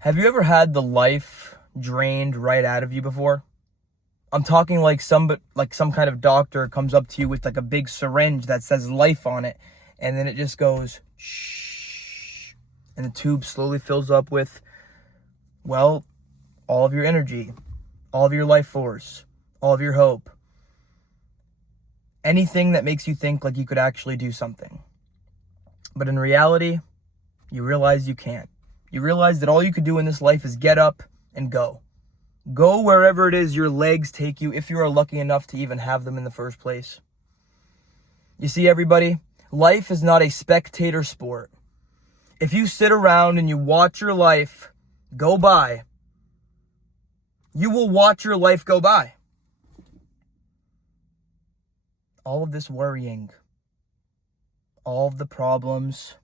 Have you ever had the life drained right out of you before? I'm talking like some kind of doctor comes up to you with like a big syringe that says life on it, and then it just goes shh, and the tube slowly fills up with, well, all of your energy, all of your life force, all of your hope, anything that makes you think like you could actually do something. But in reality, you realize you can't. You realize that all you could do in this life is get up and go. Go wherever it is your legs take you, if you are lucky enough to even have them in the first place. You see, everybody, life is not a spectator sport. If you sit around and you watch your life go by, you will watch your life go by. All of this worrying, all of the problems,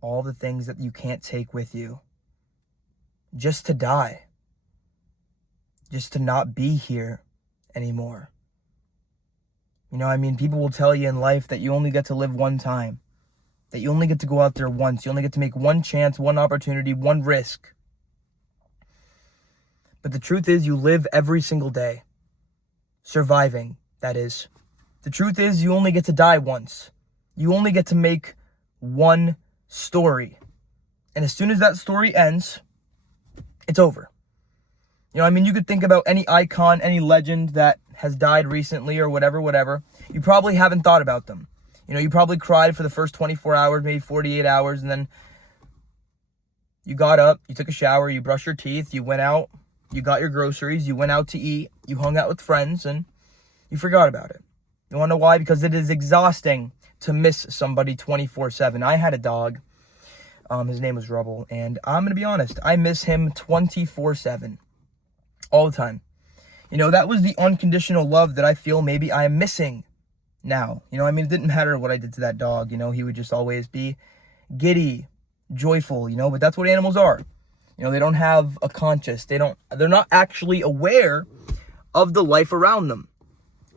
all the things that you can't take with you, just to die, just to not be here anymore. People will tell you in life that you only get to live one time, that you only get to go out there once, you only get to make one chance, one opportunity, one risk. But the truth is, you live every single day, surviving, that is. The truth is, you only get to die once. You only get to make one story. And as soon as that story ends, it's over. You could think about any icon, any legend that has died recently or whatever. You probably haven't thought about them. You probably cried for the first 24 hours, maybe 48 hours, and then you got up, you took a shower, you brushed your teeth, you went out, you got your groceries, you went out to eat, you hung out with friends, and you forgot about it. You want to know why? Because it is exhausting to miss somebody 24/7. I had a dog. His name was Rubble, and I'm going to be honest, I miss him 24/7. All the time. That was the unconditional love that I feel maybe I am missing now. It didn't matter what I did to that dog. He would just always be giddy, joyful, but that's what animals are. They don't have a conscience. They're not actually aware of the life around them.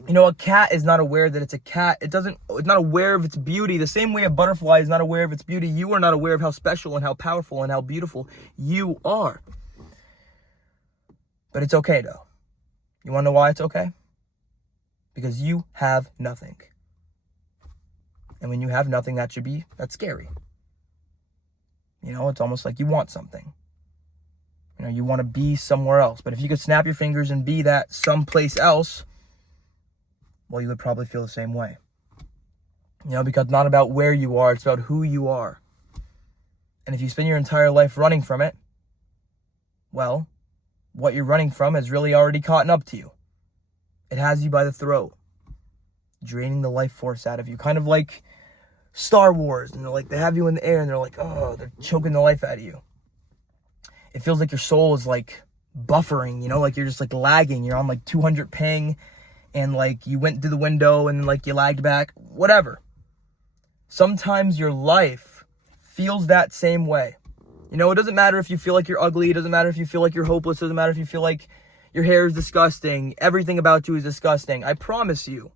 A cat is not aware that it's a cat. It's not aware of its beauty. The same way a butterfly is not aware of its beauty, you are not aware of how special and how powerful and how beautiful you are. But it's okay, though. You want to know why it's okay? Because you have nothing. And when you have nothing, that's scary. It's almost like you want something. You want to be somewhere else. But if you could snap your fingers and be that someplace else, well, you would probably feel the same way. Because it's not about where you are, it's about who you are. And if you spend your entire life running from it, well, what you're running from has really already caught up to you. It has you by the throat, draining the life force out of you. Kind of like Star Wars, and they have you in the air, and they're choking the life out of you. It feels like your soul is buffering, you're just lagging. You're on 200 ping, and you went through the window, and you lagged back, whatever. Sometimes your life feels that same way. It doesn't matter if you feel like you're ugly. It doesn't matter if you feel like you're hopeless. It doesn't matter if you feel like your hair is disgusting. Everything about you is disgusting. I promise you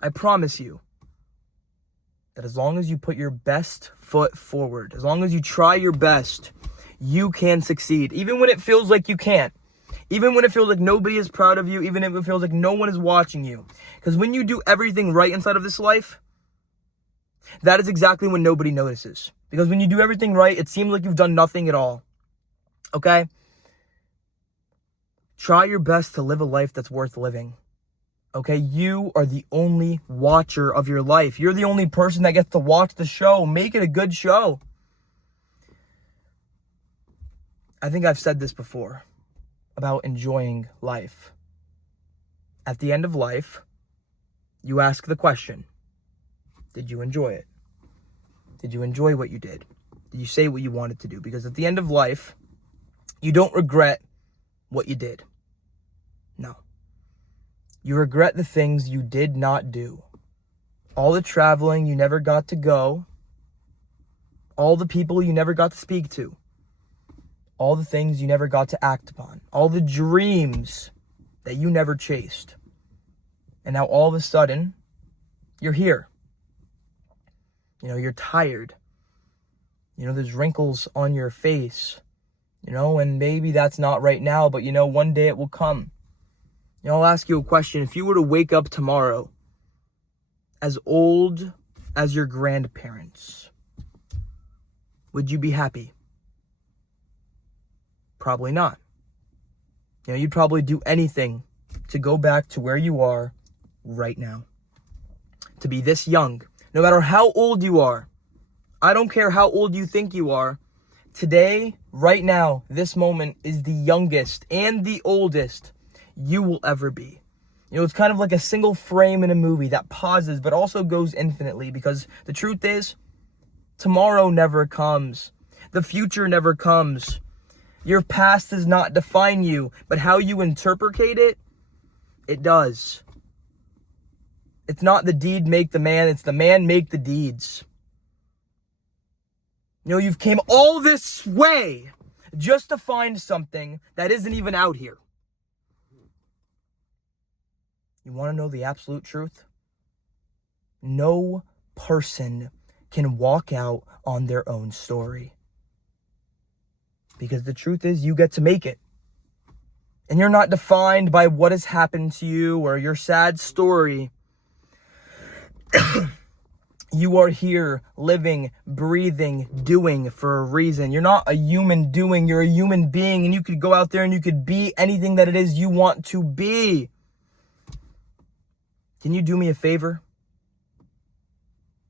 that as long as you put your best foot forward, as long as you try your best, you can succeed. Even when it feels like you can't. Even when it feels like nobody is proud of you. Even if it feels like no one is watching you. Because when you do everything right inside of this life, that is exactly when nobody notices. Because when you do everything right, it seems like you've done nothing at all. Okay? Try your best to live a life that's worth living. Okay? You are the only watcher of your life. You're the only person that gets to watch the show. Make it a good show. I think I've said this before about enjoying life. At the end of life, you ask the question, did you enjoy it? Did you enjoy what you did? Did you say what you wanted to do? Because at the end of life, you don't regret what you did. No. You regret the things you did not do. All the traveling you never got to go. All the people you never got to speak to. All the things you never got to act upon. All the dreams that you never chased. And now all of a sudden, you're here. You're tired. There's wrinkles on your face, and maybe that's not right now, but one day it will come. I'll ask you a question. If you were to wake up tomorrow as old as your grandparents, would you be happy? Probably not. You'd probably do anything to go back to where you are right now. To be this young, no matter how old you are. I don't care how old you think you are. Today, right now, this moment is the youngest and the oldest you will ever be. It's kind of like a single frame in a movie that pauses but also goes infinitely, because the truth is, tomorrow never comes. The future never comes. Your past does not define you, but how you interpret it, it does. It's not the deed make the man, it's the man make the deeds. You've came all this way just to find something that isn't even out here. You want to know the absolute truth? No person can walk out on their own story. Because the truth is, you get to make it. And you're not defined by what has happened to you or your sad story. You are here living, breathing, doing for a reason. You're not a human doing, you're a human being, and you could go out there and you could be anything that it is you want to be. Can you do me a favor?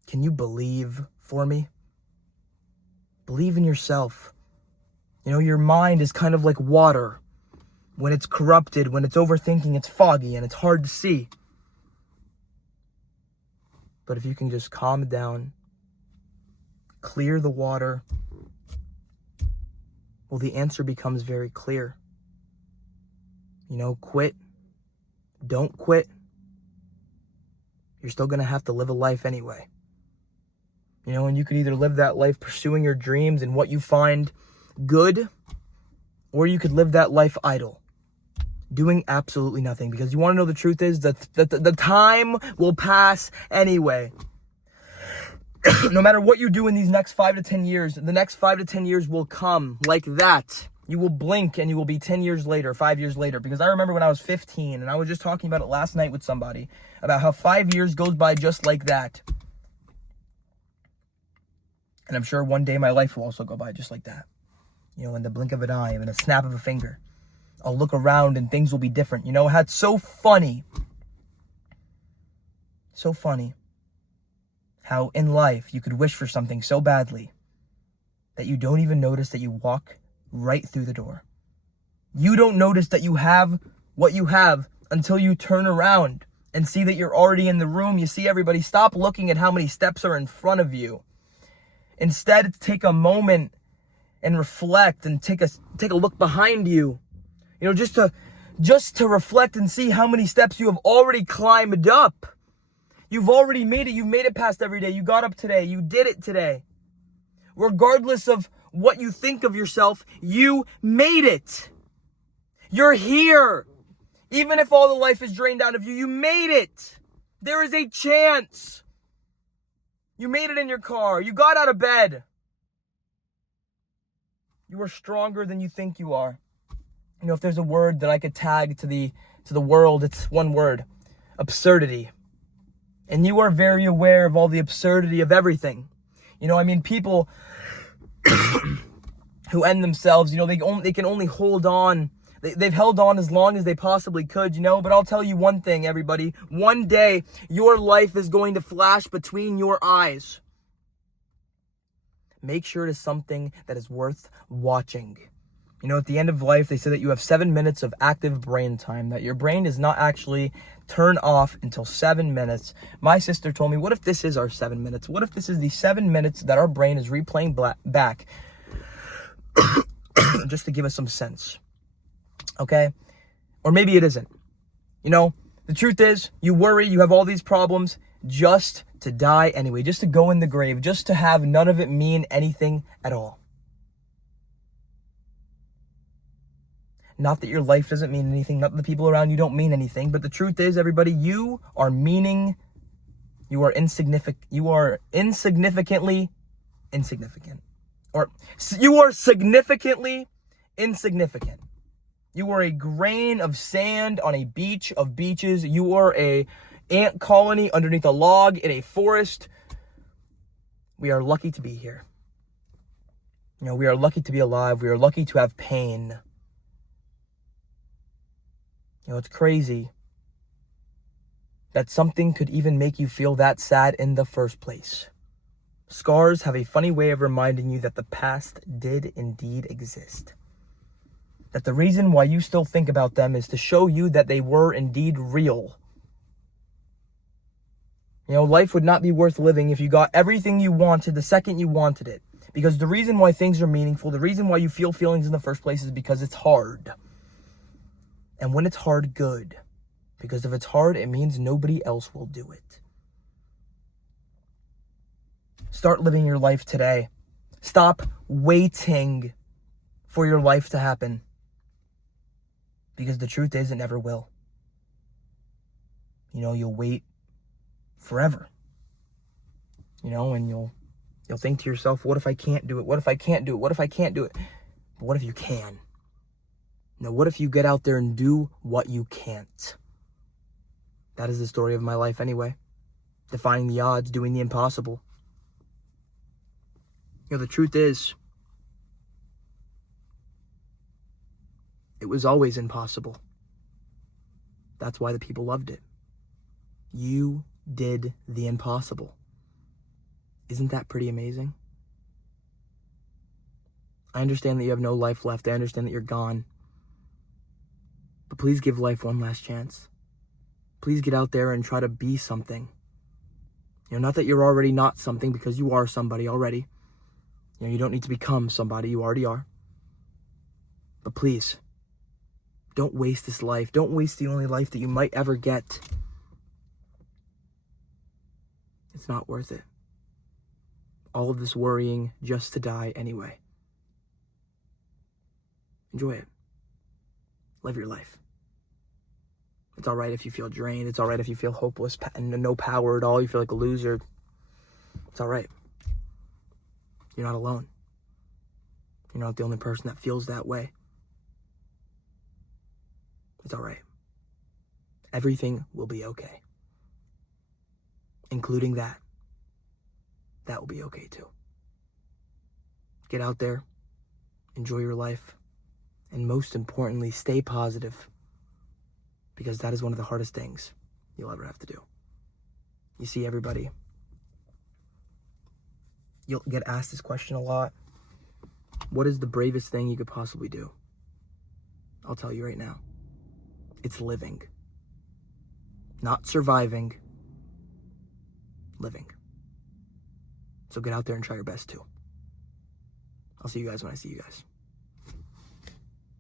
Can you believe for me? Believe in yourself. Your mind is kind of like water. When it's corrupted, when it's overthinking, it's foggy and it's hard to see. But if you can just calm it down, clear the water, well, the answer becomes very clear. Quit. Don't quit. You're still going to have to live a life anyway. And you could either live that life pursuing your dreams and what you find good, or you could live that life idle, doing absolutely nothing. Because you want to know the truth is that the time will pass anyway. No matter what you do in these next 5 to 10 years, the next 5 to 10 years will come like that. You will blink and you will be 10 years later, 5 years later. Because I remember when I was 15, and I was just talking about it last night with somebody, about how 5 years goes by just like that. And I'm sure one day my life will also go by just like that. In the blink of an eye, in a snap of a finger. I'll look around and things will be different. It's so funny. So funny how in life you could wish for something so badly that you don't even notice that you walk right through the door. You don't notice that you have what you have until you turn around and see that you're already in the room. You see everybody. Stop looking at how many steps are in front of you. Instead, take a moment and reflect and take a look behind you. Just to reflect and see how many steps you have already climbed up. You've already made it. You've made it past every day. You got up today. You did it today. Regardless of what you think of yourself, you made it. You're here. Even if all the life is drained out of you, you made it. There is a chance. You made it in your car. You got out of bed. You are stronger than you think you are. If there's a word that I could tag to the world, it's one word: absurdity. And you are very aware of all the absurdity of everything. People who end themselves, they can only hold on. They've held on as long as they possibly could, but I'll tell you one thing, everybody. One day, your life is going to flash between your eyes. Make sure it is something that is worth watching. At the end of life, they say that you have 7 minutes of active brain time, that your brain does not actually turn off until 7 minutes. My sister told me, what if this is our 7 minutes? What if this is the 7 minutes that our brain is replaying back just to give us some sense? Okay? Or maybe it isn't. The truth is, you worry, you have all these problems just to die anyway, just to go in the grave, just to have none of it mean anything at all. Not that your life doesn't mean anything, not that the people around you don't mean anything, but the truth is, everybody, you are insignificantly insignificant. or you are significantly insignificant. You are a grain of sand on a beach of beaches. You are a ant colony underneath a log in a forest. We are lucky to be here. We are lucky to be alive. We are lucky to have pain. It's crazy that something could even make you feel that sad in the first place. Scars have a funny way of reminding you that the past did indeed exist. That the reason why you still think about them is to show you that they were indeed real. Life would not be worth living if you got everything you wanted the second you wanted it. Because the reason why things are meaningful, the reason why you feel feelings in the first place is because it's hard. And when it's hard, good. Because if it's hard, it means nobody else will do it. Start living your life today. Stop waiting for your life to happen. Because the truth is, it never will. You'll wait forever. And you'll think to yourself, what if I can't do it? What if I can't do it? What if I can't do it? But what if you can? What if you get out there and do what you can't? That is the story of my life anyway. Defying the odds, doing the impossible. The truth is, it was always impossible. That's why the people loved it. You did the impossible. Isn't that pretty amazing? I understand that you have no life left. I understand that you're gone. But please give life one last chance. Please get out there and try to be something. Not that you're already not something, because you are somebody already. You don't need to become somebody. You already are. But please, don't waste this life. Don't waste the only life that you might ever get. It's not worth it. All of this worrying just to die anyway. Enjoy it. Live your life. It's all right if you feel drained. It's all right if you feel hopeless and no power at all. You feel like a loser. It's all right. You're not alone. You're not the only person that feels that way. It's all right. Everything will be okay. Including that. That will be okay too. Get out there. Enjoy your life. And most importantly, stay positive. Because that is one of the hardest things you'll ever have to do. You see, everybody, you'll get asked this question a lot. What is the bravest thing you could possibly do? I'll tell you right now. It's living. Not surviving. Living. So get out there and try your best too. I'll see you guys when I see you guys.